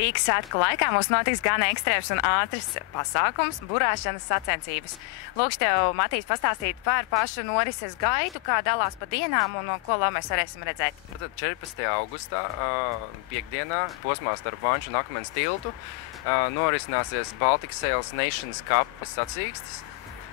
Rīgas svētku laikā mums notiks gan ekstrēms un ātrs pasākums – burāšanas sacensības. Lūkšu tev, Matīs, pastāstīt par pašu norises gaitu, kā dalās pa dienām un ko vēl mēs varēsim redzēt. Tad 14. augustā, piekdienā, posmā starp Vanču un Akmens tiltu, norisināsies Baltic Sails Nations Cup sacīkstes.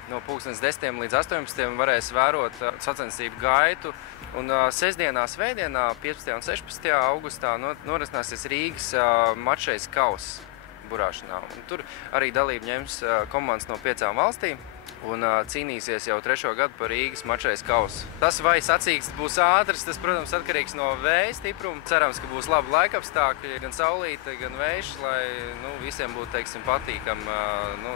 No 10 līdz 18 varēs vērot sacensību gaitu. Un sestdienā, svētdienā, 15. un 16. augustā norisināsies Rīgas mačais kauss burāšanā. Un tur arī dalību ņems komandas no 5 valstīm un cīnīsies jau 3. gadu par Rīgas mačais kausu. Tas, vai sacīkstes būs ātrs, tas, protams, atkarīgs no vēja stipruma. Cerams, ka būs labi laikapstākļi, gan saulīte, gan vējš, lai visiem būtu, teiksim, patīkama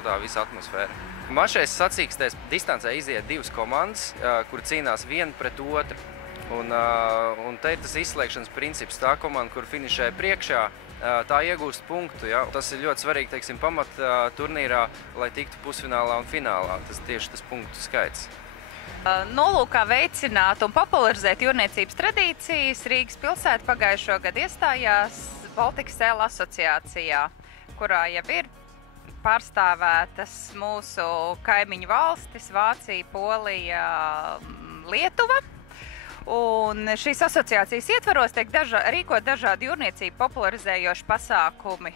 tā visa atmosfēra. Mačais sacīkstēs distancē iziet 2 komandas, kur cīnās viena pret otru. Un te ir tas izslēgšanas princips. Tā komanda, kur finišē priekšā, tā iegūst punktu. Ja? Tas ir ļoti svarīgi, teiksim, pamat turnīrā, lai tiktu pusfinālā un finālā. Tas tieši tas punktu skaits. Nolūkā veicināt un popularizēt jūrniecības tradīcijas Rīgas pilsēta pagājušo gadu iestājās Baltic Sail asociācijā, kurā jau ir pārstāvētas mūsu kaimiņu valstis – Vācija, Polija, Lietuva. Un šīs asociācijas ietvaros tiek rīkot dažādi jūrniecību popularizējoši pasākumi.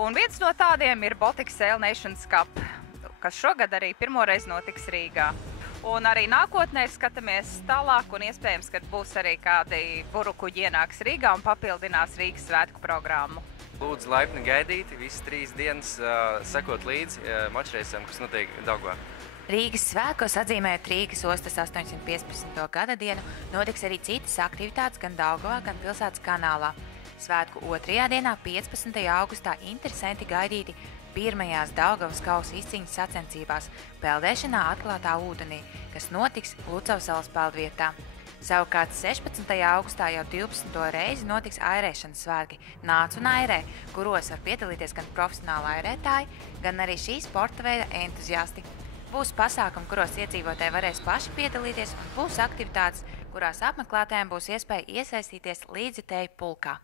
Un viens no tādiem ir Baltic Sail Nations Cup, kas šogad arī pirmoreiz notiks Rīgā. Un arī nākotnē skatāmies tālāk un iespējams, ka būs arī kādi burukuģi ienāks Rīgā un papildinās Rīgas svētku programmu. Lūdzu laipni gaidīti visas 3 dienas, sekot līdzi mačreisēm, kas notiek Daugavā. Rīgas svētkos atzīmējot Rīgas ostas 815. gada dienu, notiks arī citas aktivitātes gan Daugavā, gan pilsētas kanālā. Svētku 2. dienā, 15. augustā, interesanti gaidīti pirmajās Daugavas kausa izcīņas sacensībās peldēšanā atklātā ūdenī, kas notiks Lucavas salas peldvietā. Savukārt 16. augustā jau 12. reizi notiks airēšanas svētki Nāc un airē, kuros var piedalīties gan profesionāli airētāji, gan arī šī sporta veida entuziasti. Būs pasākumi, kuros iedzīvotāji varēs paši piedalīties, un būs aktivitātes, kurās apmeklētājiem būs iespēja iesaistīties līdzjutēju pulkā.